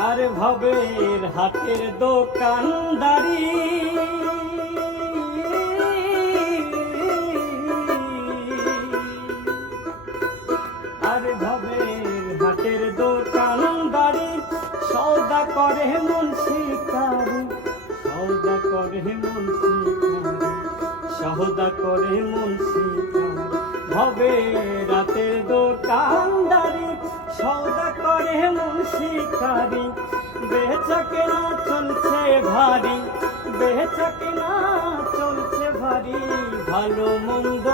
আর ভবের হাটের দোকানদারি আর ভবের হাটের দোকানদারি সওদা করে মন শিকারি সওদা করে মন শিকারি সওদা করে মন শিকারি ভবের হাটের দোকানদারি সওদা করে মন শিকারি বেচা কেনা চলছে ভারী বেচা কেনা চলছে ভারী ভালো মন্দ